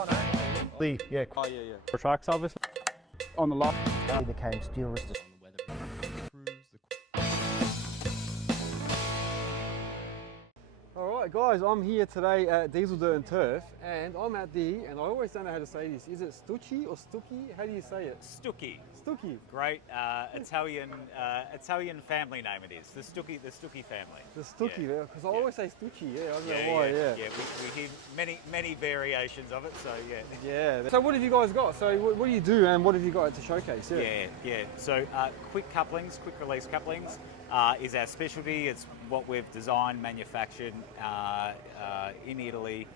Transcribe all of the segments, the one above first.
Oh no. The, yeah. Oh yeah, yeah. For trucks, obviously. On the lot. He became steel resistant. Alright guys, I'm here today at Diesel Dirt and Turf, and I'm at the, and I always don't know how to say this, is it Stucchi or Stucchi? How do you say it? Stucchi. Stucchi. Great Italian family name it is. The Stucchi family. The Stucchi, Yeah. because I always say Stucci, yeah, I don't Yeah, know why, yeah. We hear many variations of it, so yeah. Yeah. So what have you guys got? So what do you do and what have you got to showcase? Yeah. So quick couplings, quick release couplings is our specialty. It's what we've designed, manufactured in Italy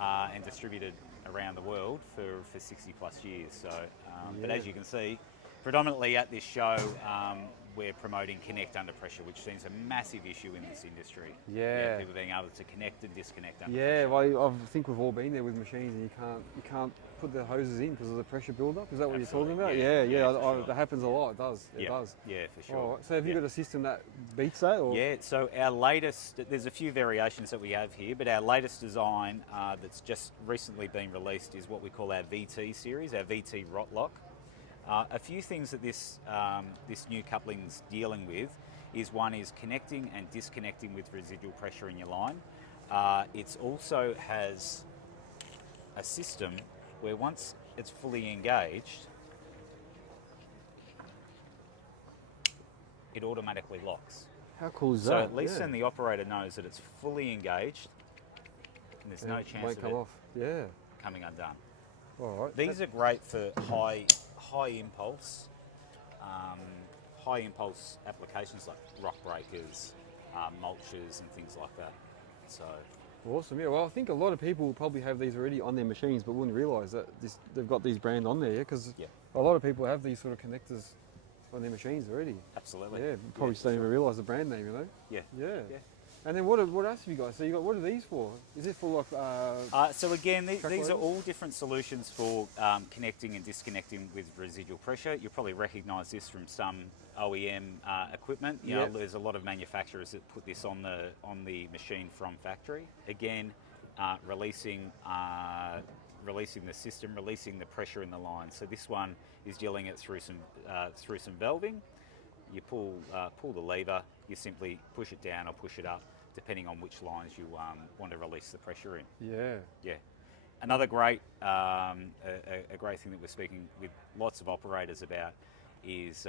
and distributed around the world for 60 plus years. So, but as you can see, predominantly at this show, we're promoting connect under pressure, which seems a massive issue in this industry. Yeah. People being able to connect and disconnect under Yeah, pressure. well, I think we've all been there with machines, and you can't put the hoses in because of the pressure build-up. Is that what Absolutely. you're talking about? Yeah, Yeah. for sure. That happens a lot. It does. It does. Yeah, for sure. All right. So have you Yeah. got a system that beats that? Or? Yeah, so our latest, there's a few variations that we have here, but our latest design that's just recently been released is what we call our VT series, our VT rot lock. A few things that this new coupling's dealing with is one is connecting and disconnecting with residual pressure in your line. It also has a system where once it's fully engaged, it automatically locks. How cool is So that? at least Yeah. then the operator knows that it's fully engaged and there's no It chance won't of come it off. Yeah. coming undone. All right. These are great for high impulse applications like rock breakers, mulches and things like that. So Awesome. Yeah. Well, I think a lot of people will probably have these already on their machines, but wouldn't realise that they've got these brand on there. Because a lot of people have these sort of connectors on their machines already. absolutely. Yeah. Probably just don't even realise the brand name, you know. Yeah. Yeah. And then what else have you got? So you got, what are these for? Is it for like? So again, these are loaders? all different solutions for connecting and disconnecting with residual pressure. You'll probably recognise this from some OEM equipment. You know, there's a lot of manufacturers that put this on the machine from factory. Again, releasing the system, releasing the pressure in the line. So this one is dealing it through some valving. You pull the lever, you simply push it down or push it up, depending on which lines you want to release the pressure in. Yeah. Another great a great thing that we're speaking with lots of operators about is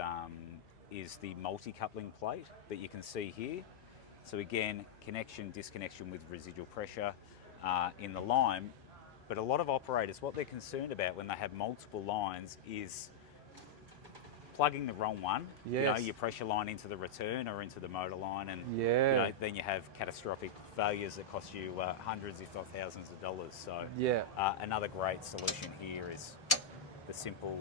the multi-coupling plate that you can see here. So again, connection, disconnection with residual pressure in the line. But a lot of operators, what they're concerned about when they have multiple lines is plugging the wrong one, you know, your pressure line into the return or into the motor line, and you know, then you have catastrophic failures that cost you hundreds, if not thousands of dollars. So another great solution here is the simple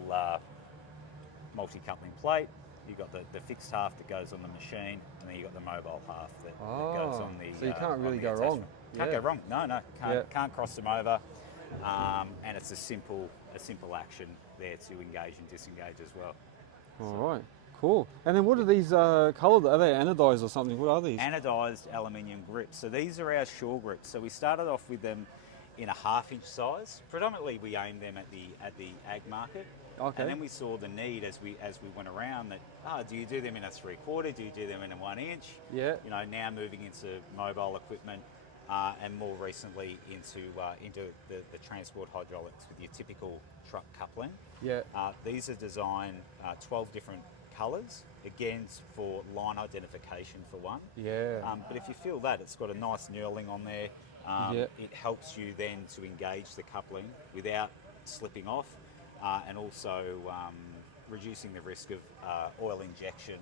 multi-coupling plate. You've got the fixed half that goes on the machine, and then you've got the mobile half that goes on the So you can't really go attachment. wrong. Can't go wrong. No. Can't cross them over. And it's a simple action there to engage and disengage as well. All right, cool. And then what are these coloured? Are they anodised or something? What are these? Anodised aluminium grips. So these are our shore grips. So we started off with them in a 1/2 inch size. Predominantly we aimed them at the ag market. Okay. And then we saw the need as we went around that, do you do them in a 3/4? Do you do them in a 1 inch? Yeah. You know, now moving into mobile equipment and more recently into the transport hydraulics with your typical truck coupling. Yeah. These are designed 12 different colours, again for line identification for one. Yeah. But if you feel that, it's got a nice knurling on there. It helps you then to engage the coupling without slipping off, and also reducing the risk of oil injection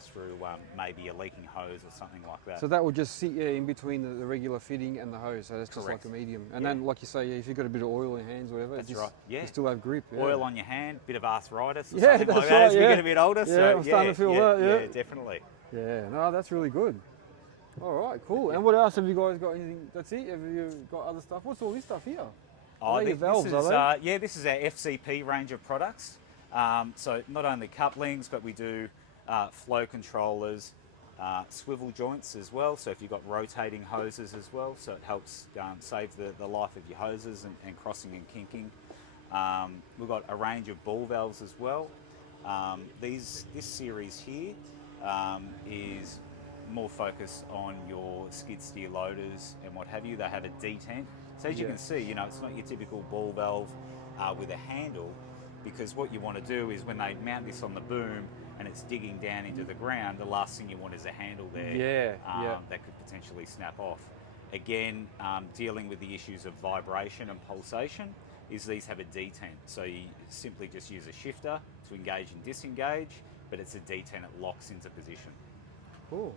through maybe a leaking hose or something like that. So that will just sit in between the regular fitting and the hose, so that's just Correct. like a medium. And then, like you say, if you've got a bit of oil in your hands or whatever, That's just, right. Yeah. you still have grip. Yeah. Oil on your hand, bit of arthritis or Yeah, something like that's that right, as we yeah. get a bit older. Yeah, So I'm starting to feel that, yeah. Yeah, definitely. Yeah, no, that's really good. All right, cool. And what else have you guys got? Anything? That's it? Have you got other stuff? What's all this stuff here? Are they your valves, are they? Yeah, this is our FCP range of products. So not only couplings, but we do flow controllers, Swivel joints as well, so if you've got rotating hoses as well, so it helps save the life of your hoses and crossing and kinking. We've got a range of ball valves as well. This series here is more focused on your skid steer loaders and what have you. They have a detent. So as you can see, it's not your typical ball valve with a handle, because what you want to do is when they mount this on the boom and it's digging down into the ground, the last thing you want is a handle there that could potentially snap off. Again, dealing with the issues of vibration and pulsation, is these have a detent. So you simply just use a shifter to engage and disengage, but it's a detent, it locks into position. Cool.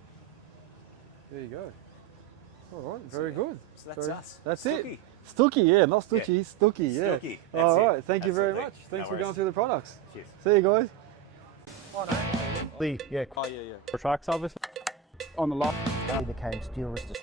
There you go. All right, very good. So that's us. That's Stucchi. it. Stucci, yeah, not Stucci, Yeah. Stucci, yeah. Stucchi, All that's right, it. thank you very Absolutely. much. Thanks No for going worries. through the products. Cheers. See you guys. Yeah, Oh, yeah, yeah. For trucks, obviously. On the lot. he became steel resistant.